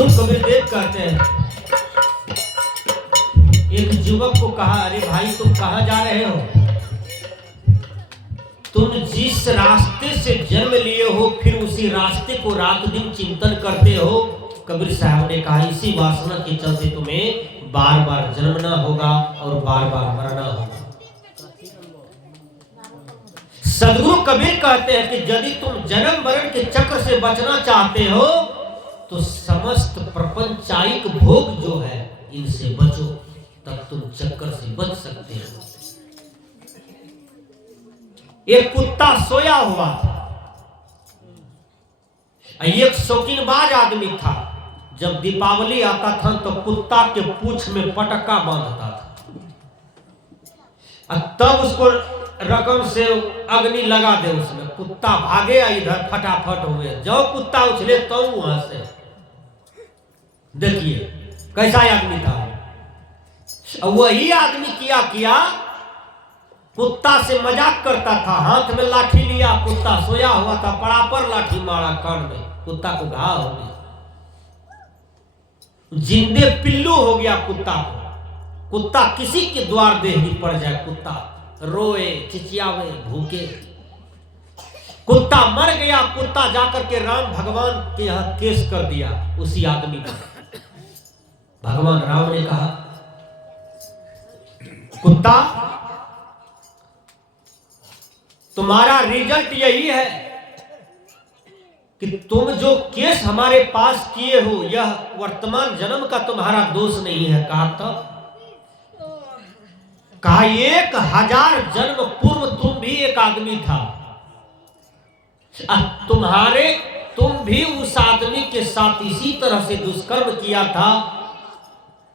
सद्गुरु कबीर देव कहते हैं, एक युवक को कहा, अरे भाई तुम कहाँ जा रहे हो? तुम जिस रास्ते से जन्म लिए हो फिर उसी रास्ते को रात दिन चिंतन करते हो। कबीर साहब ने कहा, इसी वासना के चलते तुम्हें बार बार जन्मना होगा और बार बार मरना होगा। सद्गुरु कबीर कहते हैं कि यदि तुम जन्म मरण के चक्र से बचना चाहते हो तो समस्त प्रपंचायिक भोग जो है इनसे बचो, तब तुम चक्कर से बच सकते हो। एक कुत्ता सोया हुआ था, एक शौकीनबाज आदमी था। जब दीपावली आता था तो कुत्ता के पूंछ में पटका बांधता था, तब उसको रकम से अग्नि लगा दे उसमें, कुत्ता भागे इधर फटाफट हुए। जो कुत्ता उछले तो वहां से देखिए कैसा आदमी था। वही आदमी किया कुत्ता से मजाक करता था, हाथ में लाठी लिया, कुत्ता सोया हुआ था, पड़ापर लाठी मारा कान में, कुत्ता को घाव हो गया, जिंदे पिल्लू हो गया कुत्ता को। कुत्ता किसी के द्वार देहरी पड़ जाए, कुत्ता रोए चिचियावे भूखे, कुत्ता मर गया। कुत्ता जाकर के राम भगवान के यहाँ केस कर दिया उसी आदमी को। भगवान राम ने कहा, कुत्ता तुम्हारा रिजल्ट यही है कि तुम जो केस हमारे पास किए हो यह वर्तमान जन्म का तुम्हारा दोष नहीं है। कहा तब? कहा 1000 जन्म पूर्व तुम भी एक आदमी था, तुम भी उस आदमी के साथ इसी तरह से दुष्कर्म किया था।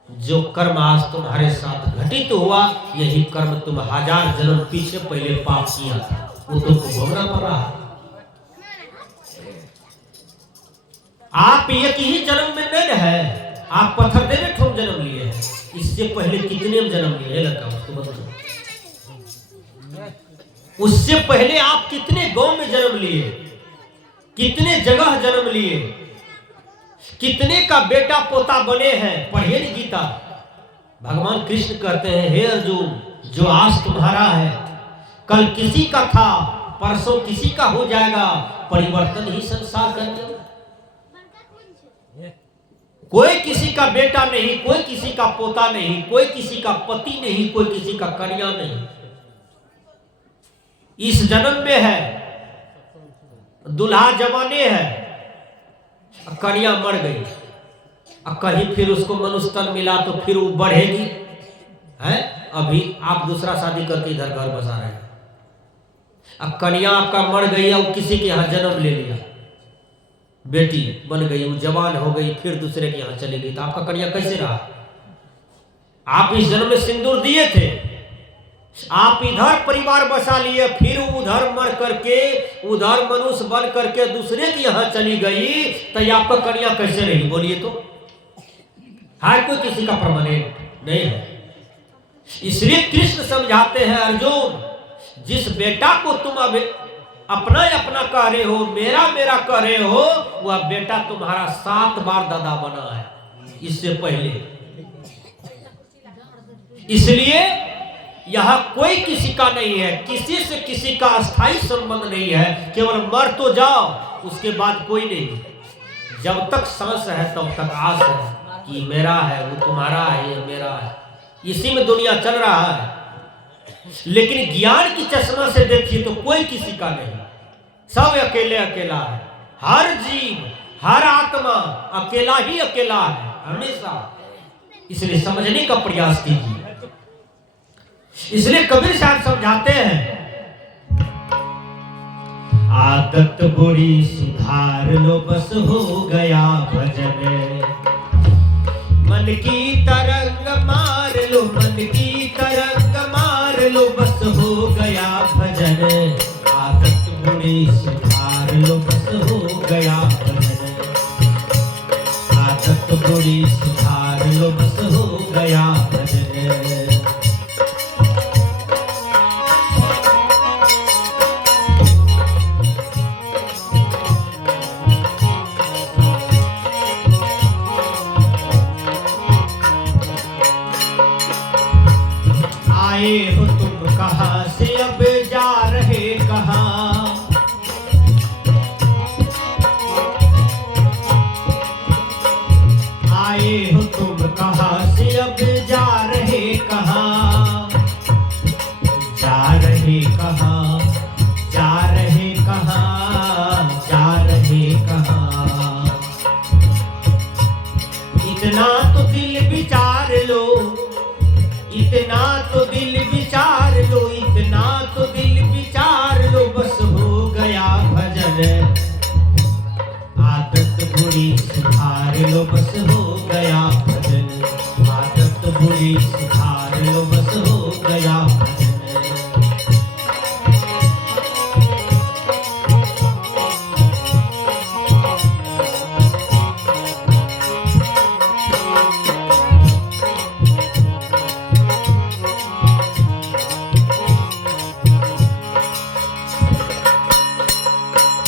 जो कर्म आज तुम्हारे साथ घटित हुआ, यही कर्म तुम 1000 जन्म पीछे पहले पाप किया था, वो तुमको भोगना पड़ रहा है। आप एक ही जन्म में नहीं है, आप पत्थर देने ठोक जन्म लिए हैं। इससे पहले कितने जन्म लिए लड़का, उसको बताओ। उससे पहले आप कितने गांव में जन्म लिए, कितने जगह जन्म लिए, कितने का बेटा पोता बने हैं। पढ़िए नहीं गीता। भगवान कृष्ण कहते हैं, हे अर्जुन, जो आज तुम्हारा है कल किसी का था, परसों किसी का हो जाएगा। परिवर्तन ही संसार का नियम। कोई किसी का बेटा नहीं, कोई किसी का पोता नहीं, कोई किसी का पति नहीं, कोई किसी का कन्या नहीं। इस जन्म में है, दुल्हा जवाने है, कन्या मर गई, कहीं फिर उसको मनुष्य तन मिला तो फिर वो बढ़ेगी है। अभी आप दूसरा शादी करके इधर घर बसा रहे हैं, अब कन्या आपका मर गई, अब किसी के यहाँ जन्म ले लिया, बेटी बन गई, वो जवान हो गई, फिर दूसरे के यहाँ चली गई, तो आपका कन्या कैसे रहा? आप इस जन्म में सिंदूर दिए थे, आप इधर परिवार बसा लिए, फिर उधर मर करके उधर मनुष्य बन करके दूसरे के यहाँ चली गई, तो आपका कन्या कैसे रही? बोलिए तो। हर कोई किसी का परमानेंट नहीं है। इसलिए कृष्ण समझाते हैं, अर्जुन, जिस बेटा को तुम अब अपना अपना कह रहे हो, मेरा मेरा कह रहे हो, वह बेटा तुम्हारा 7 बार दादा बना है इससे पहले। इसलिए यहां कोई किसी का नहीं है, किसी से किसी का अस्थाई संबंध नहीं है। केवल मर तो जाओ, उसके बाद कोई नहीं। जब तक सांस है तब तक आस है कि मेरा है, वो तुम्हारा है, ये मेरा है। इसी में दुनिया चल रहा है। लेकिन ज्ञान की चश्मा से देखिए तो कोई किसी का नहीं, सब अकेले अकेला है। हर जीव, हर आत्मा अकेला ही अकेला है हमेशा। इसलिए समझने का प्रयास कीजिए। इसलिए कबीर साहब समझाते हैं, आदत बुरी सुधार लो, बस हो गया भजन। मन की तरंग मार लो, मन की तरंग मार लो, बस हो गया भजन। आदत बुरी सुधार लो, बस हो गया भजन। आदत बुरी सुधार लो, बस हो गया भजन। आए हो तुम कहाँ से, अब जा रहे कहाँ। आए हो तुम कहाँ से, अब जा रहे कहाँ। जा रहे कहाँ, जा रहे कहाँ, जा रहे कहाँ। इतना तो दिल विचार लो, इतना तो दिल विचार लो, इतना तो दिल विचार लो, बस हो गया भजन। आदत बुरी सुधार लो, बस हो गया भजन। आदत बुरी सुधार लो, बस हो गया भजन।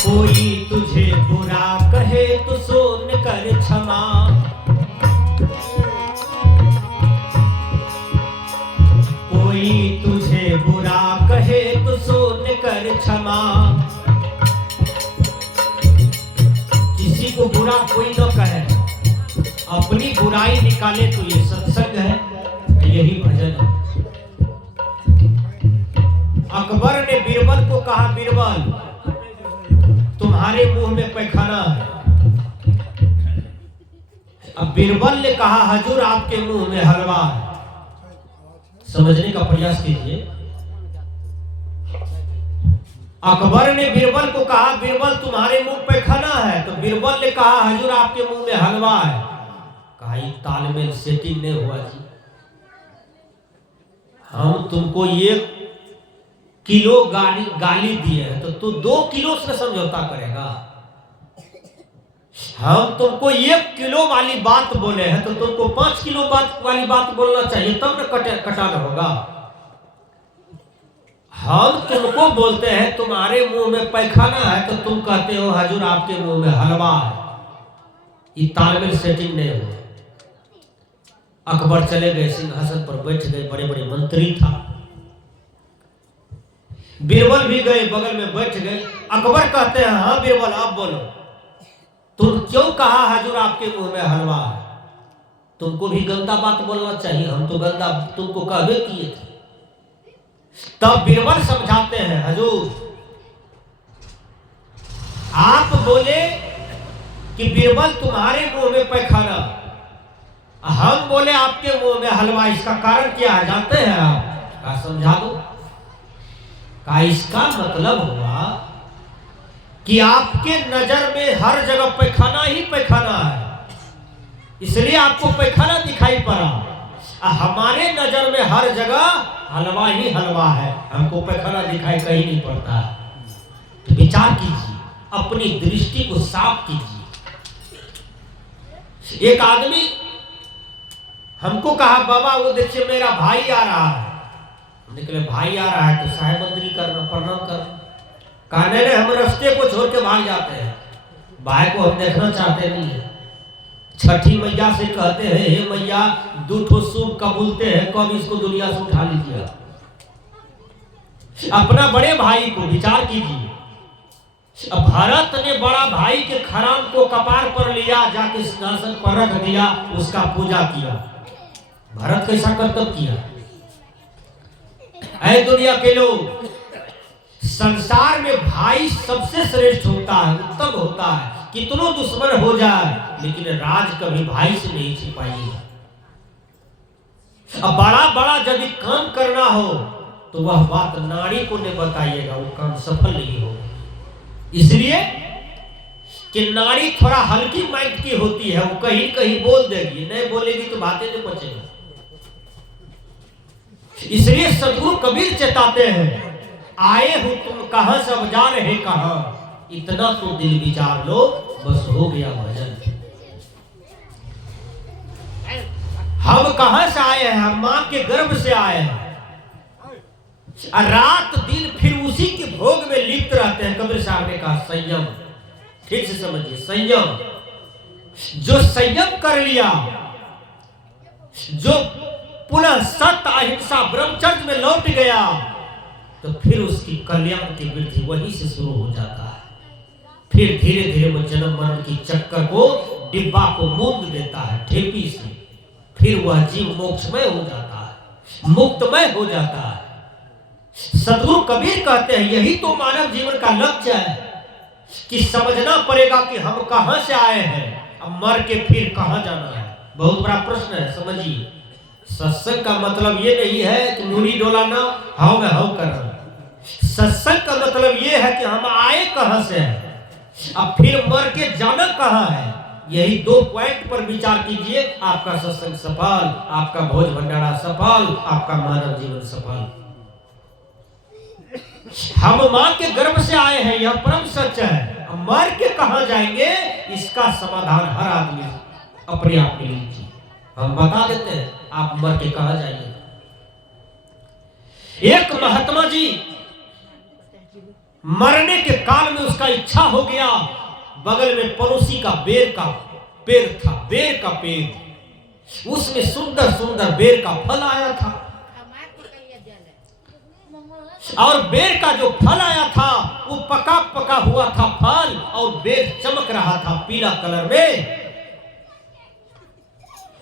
कोई तुझे बुरा कहे तो सुन कर क्षमा। कोई तुझे बुरा कहे तो सुन कर क्षमा। किसी को बुरा कोई न कहे, अपनी बुराई निकाले तो ये सत्संग है, यही भजन है। अकबर ने बीरबल को कहा, बीरबल तुम्हारे मुंह में पैखाना है। अब बीरबल ने कहा, हजूर आपके मुंह में हलवा है। समझने का प्रयास कीजिए। अकबर ने बीरबल को कहा, बीरबल तुम्हारे मुंह पैखाना है। तो बीरबल ने कहा, हजूर आपके मुंह में हलवा है। कहा ये तालमेल सेटिंग नहीं हुआ जी। हम तुमको 1 किलो गाली दिए हैं तो तू 2 किलो से समझौता करेगा। हम तुमको 1 किलो वाली बात बोले हैं तो तुमको 5 किलो वाली बात बोलना चाहिए, तब न कटाना होगा। हम तुमको बोलते हैं तुम्हारे मुंह में पैखाना है तो तुम कहते हो हजूर आपके मुंह में हलवा है। ये तालमेल सेटिंग नहीं हुआ। अकबर चले गए, सिंहासन पर बैठ गए, बड़े बड़े मंत्री था। बीरबल भी गए, बगल में बैठ गए। अकबर कहते हैं, हाँ बीरबल आप बोलो, तुम क्यों कहा हजूर आपके मुंह में हलवा है। तुमको भी गंदा बात बोलना चाहिए, हम तो गंदा तुमको कहबे किए थे। तब बीरबल समझाते हैं, हजूर आप बोले कि बीरबल तुम्हारे मुंह में पैखाना, हम बोले आपके मुंह में हलवा, इसका कारण क्या है जानते हैं आप? क्या समझा दो। का इसका मतलब हुआ कि आपके नजर में हर जगह पैखाना ही पैखाना है, इसलिए आपको पैखाना दिखाई पड़ा। हमारे नजर में हर जगह हलवा ही हलवा है, हमको पैखाना दिखाई कहीं नहीं पड़ता। तो विचार कीजिए, अपनी दृष्टि को साफ कीजिए। एक आदमी हमको कहा, बाबा वो देखिए मेरा भाई आ रहा है। निकले, भाई आ रहा है तो साहेब मंत्री करना, प्रणाम करना। कहने लगे हम रास्ते को छोड़ के भाग जाते हैं, भाई को हम देखना चाहते नहीं है। छठी मैया से कहते हैं, हे मैया 2 ठो शुभ कबूलते हैं, कब इसको दुनिया से उठा लीजिए। अपना बड़े भाई को विचार कीजिए। अब भरत ने बड़ा भाई के खराम को कपार पर लिया, जाके सिंहासन पर रख दिया, उसका पूजा किया। भरत कैसा कर्तव्य किया। ऐ दुनिया के लोग, संसार में भाई सबसे श्रेष्ठ होता है, उत्तम होता है। कितनों दुश्मन हो जाए लेकिन राज कभी भाई से नहीं छिपाइएगा। अब बड़ा बड़ा यदि काम करना हो तो वह बात नारी को नहीं बताइएगा, वो काम सफल नहीं होगा। इसलिए कि नारी थोड़ा हल्की माइंड की होती है, वो कहीं कहीं बोल देगी, नहीं बोलेगी तो बातें नहीं बचेगी। इसलिए सदगुरु कबीर चेताते हैं, आए हो तुम कहां से, अब जा रहे कहां। इतना तो दिल विचार लो, बस हो गया भजन। हम कहां से आए हैं, हम मां के गर्भ से आए हैं। रात दिन फिर उसी के भोग में लिप्त रहते हैं। कबीर साहब ने कहा संयम, ठीक से समझिए, संयम। जो संयम कर लिया, जो पुनः सत्य अहिंसा ब्रह्मचर्य में लौट गया तो फिर उसकी कल्याण की वृद्धि वहीं से शुरू हो जाता है। फिर धीरे धीरे वो जन्म मरण की चक्कर को डिब्बा को मूंद देता है ठेपी से। फिर वह जीव मोक्षमय हो जाता है, मुक्तमय हो जाता है। सदगुरु कबीर कहते हैं यही तो मानव जीवन का लक्ष्य है कि समझना पड़ेगा कि हम कहां से आए हैं, अब मर के फिर कहां जाना है। बहुत बड़ा प्रश्न है, समझिए। सत्संग का मतलब ये नहीं है कि मुड़ी डोलाना, हाव में हाव करना। सत्संग का मतलब ये है कि हम आए कहां से हैं, अब फिर मर के जाना कहां है। यही 2 पॉइंट पर विचार कीजिए, आपका सत्संग सफल, आपका भोज भंडारा सफल, आपका मानव जीवन सफल। हम मां के गर्भ से आए हैं, यह परम सत्य है। अब मर के कहां जाएंगे, इसका समाधान हर आदमी अपने आप में लीजिए। हम बता देते हैं आप मर के कहां जाइए। एक महात्मा जी मरने के काल में उसका इच्छा हो गया, बगल में पड़ोसी का बेर का पेड़ था, बेर का पेड़, उसमें सुंदर सुंदर बेर का फल आया था। और बेर का जो फल आया था वो पका पका हुआ था फल, और बेर चमक रहा था पीला कलर में।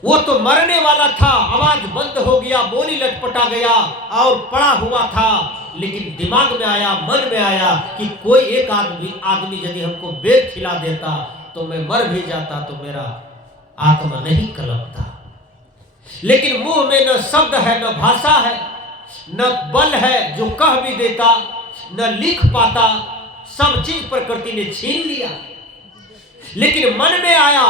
वो तो मरने वाला था, आवाज बंद हो गया, बोली लटपटा गया और पड़ा हुआ था। लेकिन दिमाग में आया, मन में आया कि कोई एक आदमी यदि हमको बेर खिला देता तो मैं मर भी जाता तो मेरा आत्मा नहीं कलपता। लेकिन मुंह में न शब्द है, न भाषा है, न बल है जो कह भी देता, न लिख पाता, सब चीज प्रकृति ने छीन लिया। लेकिन मन में आया,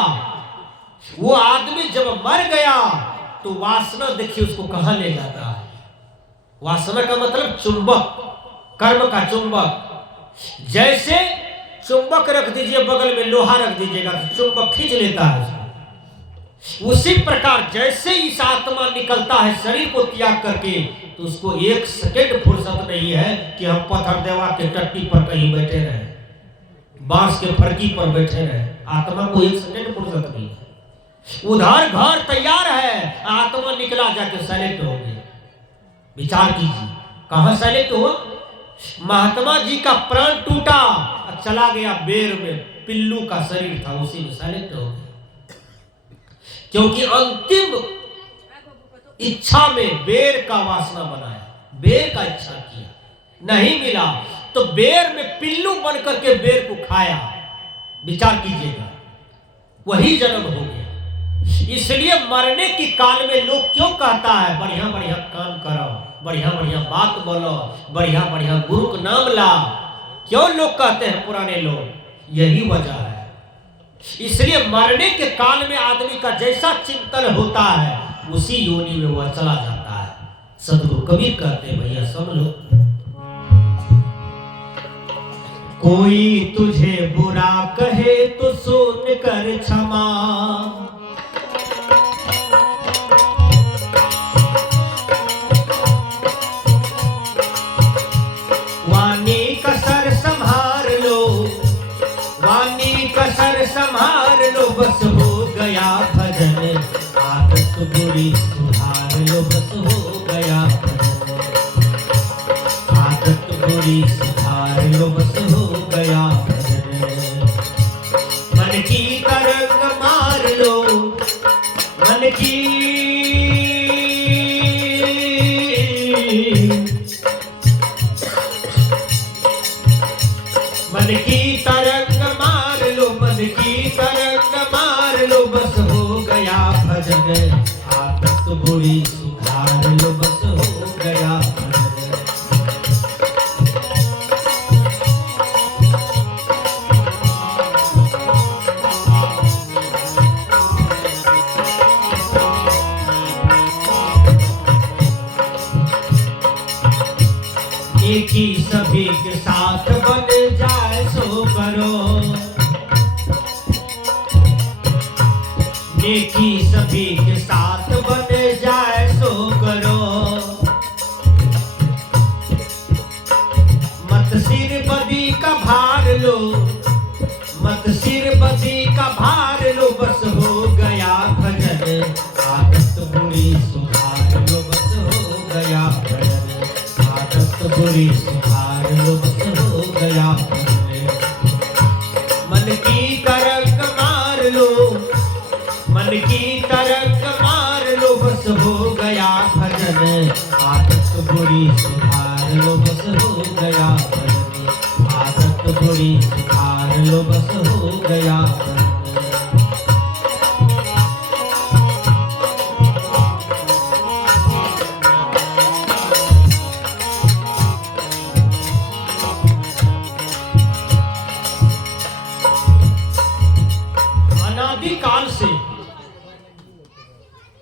वो आदमी जब मर गया तो वासना देखिए उसको कहां ले जाता है। वासना का मतलब चुंबक, कर्म का चुंबक। जैसे चुंबक रख दीजिए बगल में, लोहा रख दीजिएगा तो चुंबक खींच लेता है उसको। उसी प्रकार जैसे इस आत्मा निकलता है शरीर को त्याग करके, तो उसको 1 सेकंड फुर्सत नहीं है कि हम पत्थर देवा के टट्टी पर कहीं बैठे रहे, बांस के फरकी पर बैठे रहे। आत्मा को 1 सेकंड फुर्सत नहीं है। उधर घर तैयार है, आत्मा निकला जाके साइलेंट हो गया। विचार कीजिए कहां साइलेंट हुआ। महात्मा जी का प्राण टूटा, चला गया बेर में, पिल्लू का शरीर था उसी में साइलेंट हो गया। क्योंकि अंतिम इच्छा में बेर का वासना बनाया, बेर का इच्छा किया, नहीं मिला तो बेर में पिल्लू बन करके बेर को खाया। विचार कीजिएगा, वही जन्म हो गया। इसलिए मरने की काल में लोग क्यों कहता है बढ़िया बढ़िया काम करो, बढ़िया बढ़िया बात बोलो, बढ़िया बढ़िया गुरु का नाम ला। क्यों लोग कहते हैं पुराने लोग, यही वजह है। इसलिए मरने के काल में आदमी का जैसा चिंतन होता है उसी योनि में वह चला जाता है। सदगुरु कबीर कहते हैं भैया सब लोग, कोई तुझे बुरा कहे तो सुन कर क्षमा, वाणी कसर संभार लो, वाणी कसर संभार लो, बस हो गया भजन, आदत बुरी सुधार लो, बस हो गया भजन, आदत बुरी सुधार लो, बस हो गया भजन। मन की तरंग मार लो, मन की मन की तरंग मार लो, मन की तरंग मार लो, बस हो गया भजन, आदत बुरी सुधार लो, बस हो गया भजन। एक ही सभी के साथ बन जाए सो करो, नेकी सभी के साथ बन जाए सो करो, मत सिर बदी का भार लो, मत सिर बदी का भार लो, बस हो गया भजन, आदत बुरी सुधार लो, की तरक मार लो, मन की तरक मार लो, बस हो गया भजन, आदत बुरी सुधार लो, बस हो गया भजन, आदत बुरी सुधार लो, बस हो गया भजन।